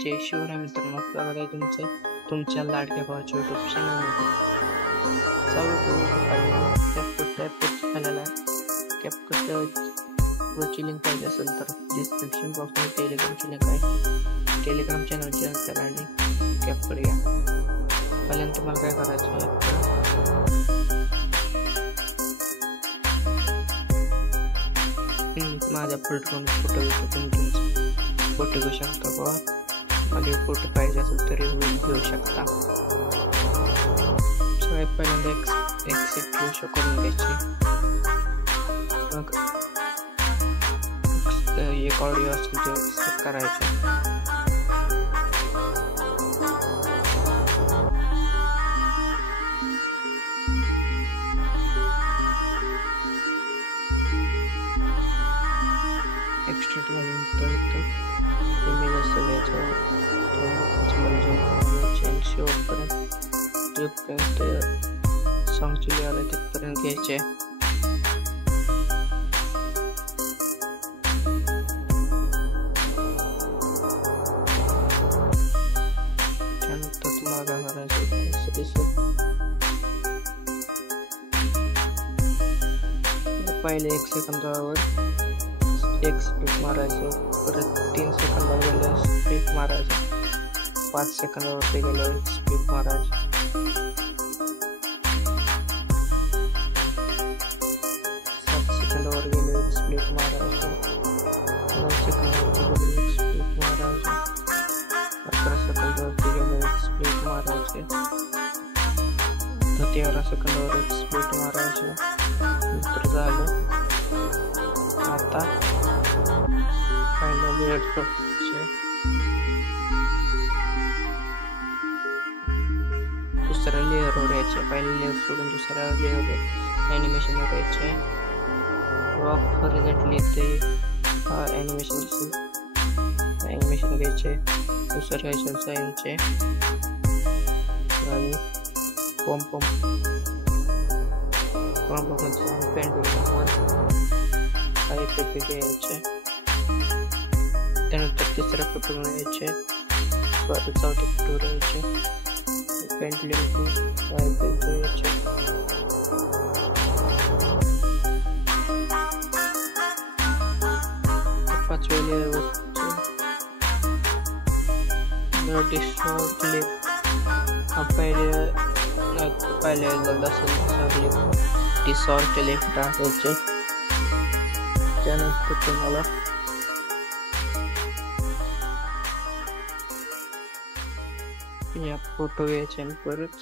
जय शिवराय मित्रांनो, स्वागत आहे तुमच्या लाडक्या भावाच्या यूट्यूब चॅनलमध्ये. कॅपकटची लिंक पाहिजे असेल तर डिस्क्रिप्शन बॉक्समध्ये टेलिग्रामची लिंक आहे. टेलिग्राम चॅनल जॉईन करा आणि कॅपकडे या. पहिल्यांदा तुम्हाला काय करायचं आहे, माझ्या फोटो घेऊ शकता. बाबा माझे फोटो पाहिजे असेल तरी घेऊ शकता. सगळ्यात पहिल्यांदा एक्सेप्ट करून घ्यायची. मग एक ऑडिओ असेल ते एक्सेप्ट करायचं. एक्स्ट्रेट नंतर इमेज असेल याच्यावर सॉंगची लेअर आहे तिथपर्यंत घ्यायचे. त्यानंतर तुम्हाला काय करायचं, पहिले 1 सेकंदावर एक स्पीड मारायचं, परत 3 सेकंदावर गेल्यावर स्पीड मारायचं, 5 सेकंदावरती गेल्यावर स्पीड मारायचं, 7 सेकंदावर गेल्यावर स्पीड मारायचं, 9 सेकंदावरती गेल्यावर स्पीड मारायचं, 11 सेकंदावरती गेल्यावर स्पीड मारायचे, 13 सेकंदावर स्पीड मारायचे. नंतर झालं. आता फायनली दुसऱ्या लेअरवर यायचे. पहिल्या लेअर सोडून दुसऱ्या लेअरवर ॲनिमेशनवर यायचे. रॉक हॉरिझॉन्टली ते ॲनिमेशन घ्यायचे. दुसऱ्या ह्याच्यावर यायचे आणि पेंडुलमवर इफेक्ट घ्यायचे. त्यानंतर तिसऱ्या फोटोवर यायचे, परत चौथ्या फोटोवर यायचे, पेंडुलम इफेक्ट घ्यायचे. पाचव्या लेअरवर डिस्टॉर्ट लिप पहिल्या डिसॉर्ट लिप टाकायचे. त्यानंतर तुम्हाला या फोटो घ्यायचे आणि परत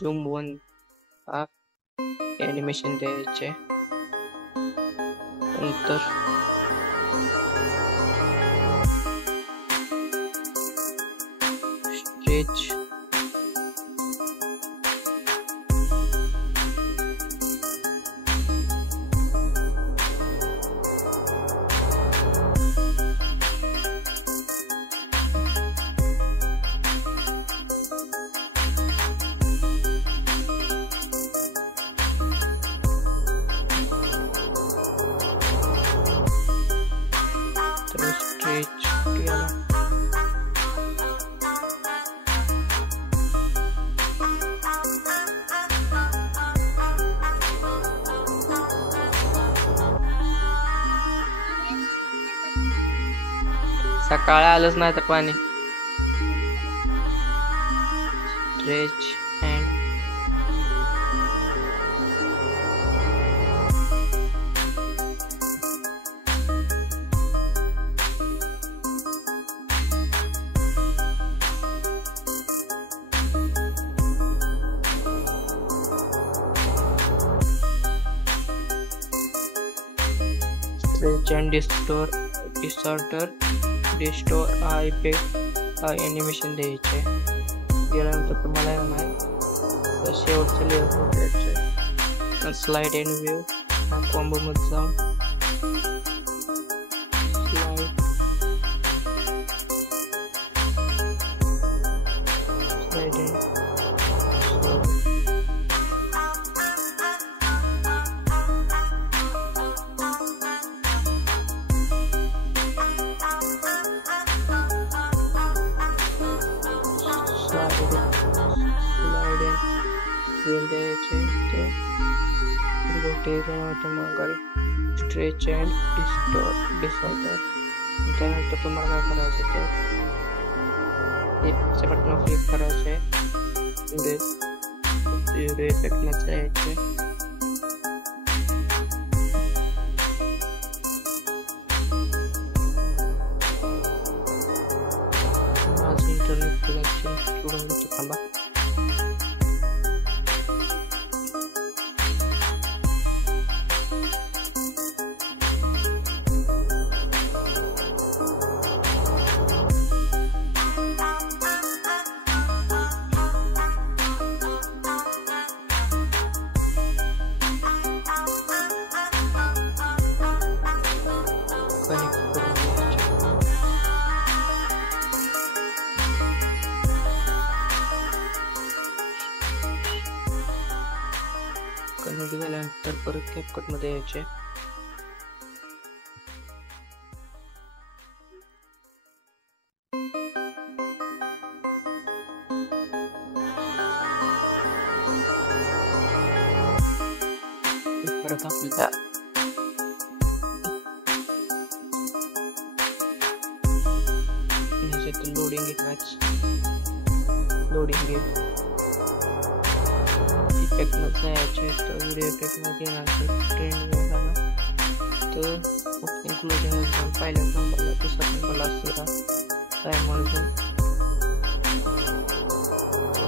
झूम 1 हा ॲनिमेशन द्यायचे. नंतर स्ट्रेच केला. सकाळी आलंच नाही तर पाणी. स्ट्रेच अँड डिस्टोर इफेक्ट ॲनिमेशन द्यायचे. त्यानंतर तुम्हाला नाही शेवटचं लेअर द्यायचे. स्लाइड अँड व्ह्यू कॉम्बो मध्ये जाऊन वेळ द्यायचे ते रोटेट माघारी स्ट्रेच अँड डिसऑर्डर. त्यानंतर तुम्हाला काय करायचं ते इफेक्टच्या बटनावर क्लिक करायचे, इफेक्टमध्ये जायचे, माझं इंटरनेट कनेक्शन सोडून देतो, थांबा. कनेक्ट झाल्यानंतर परत कॅपकट मध्ये यायचे, परत आपल्याला लोडिंग इफेक्ट मध्ये जायचे, तर व्हिडिओ इफेक्ट मध्ये ट्रेंड झाला तर इन्क्लुजन पहिल्या नंबरला दुसरा नंबरला असलेला डायमंड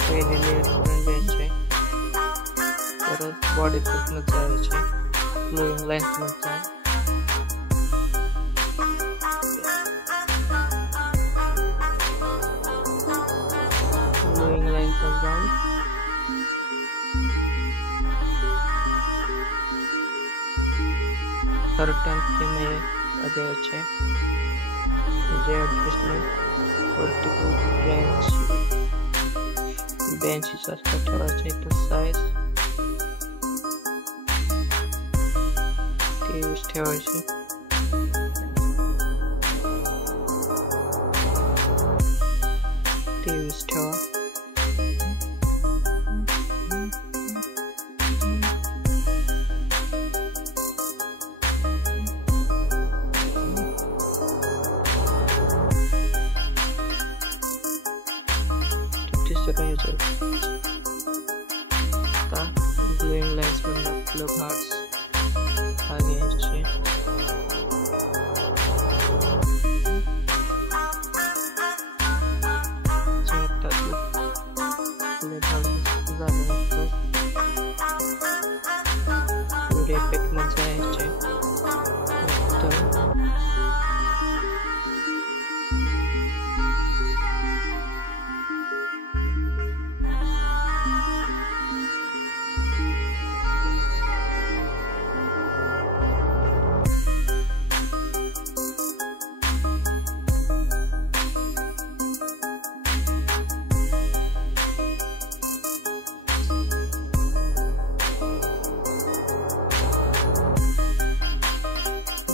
पहिले लेअर करून घ्यायचे, परत बॉडी इफेक्ट मध्ये जायचे, फ्लोइंग लाईन्स मध्ये जाऊन सर्टन में द्यायचे, जे ॲडजस्टमेंट वर्टिकल बेंच जास्त ठेवायचे, तो साईज ते ठेवायचे, ते ठेवा. आता ग्लोइंग लाइट्स मधून क्लब हार्ट्स घ्यायचे, इफेक्ट मध्ये जायचे,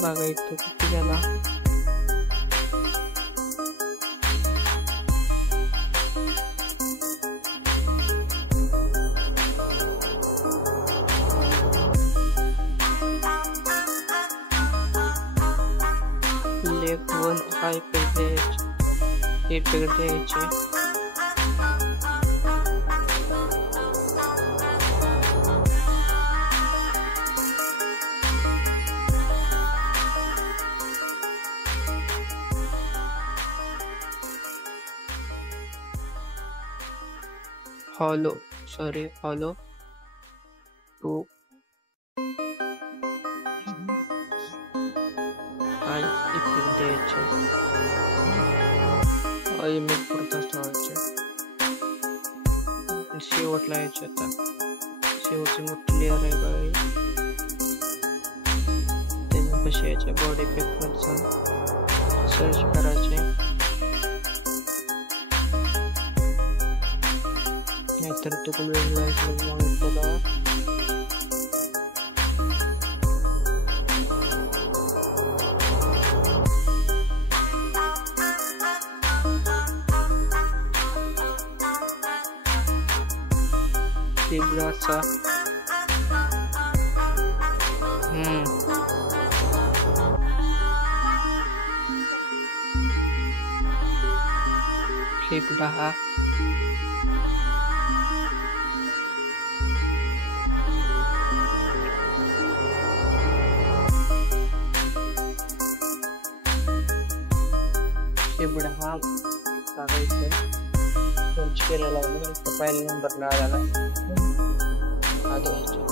बघा इथं किती झाला. लेफ्ट वन हाय इफेक्ट द्यायचे, हॉलो टू आणि इफेक्ट द्यायचे, इमेज पुरताच ठेवायचे, शेवटला यायचे. आता शेवटची मोठी लेअर आहे बघा, त्याच्या कशी यायचे बॉडी इफेक्ट मध्ये सर्च करायचे, नाहीतर तो ग्लोइंग लाईट्स मध्ये व्हिडिओचा क्लिप 10 क्लिप 10 टाकायचं सर्च केलेला आहे फाईल नंबर मिळाला हा द्यायचा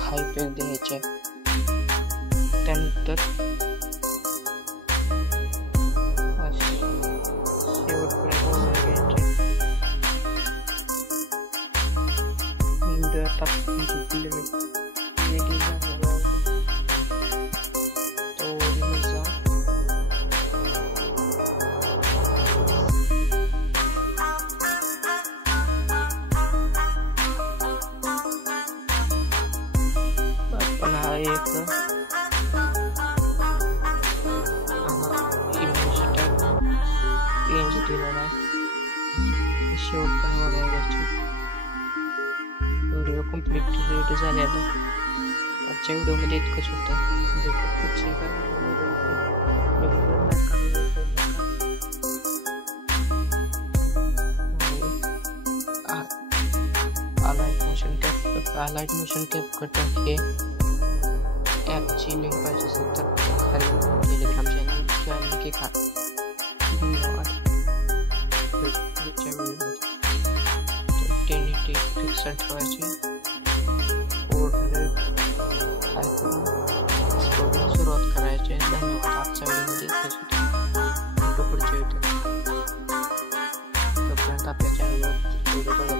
हायपेक द्यायचे त्यानंतर शेवटपर्यंत ओळखून घ्यायचे व्हिडिओ आपण हा एक व्हिडिओ कंप्लीट झालेला आजच्या व्हिडिओमध्ये इतकंच होतं लाईट मोशन कॅपकट हे ॲपची लिंक पाहिजे असेल तर खाली टेलिग्राम चॅनल किंवा लिंक धन्यवाद 1080 पिक्सल ठेवायचे हाय करून सुरुवात करायची धन्यवाद आजच्या व्हिडिओमध्ये पुढच्या व्हिडिओ तोपर्यंत आपल्या चॅनलवर व्हिडिओ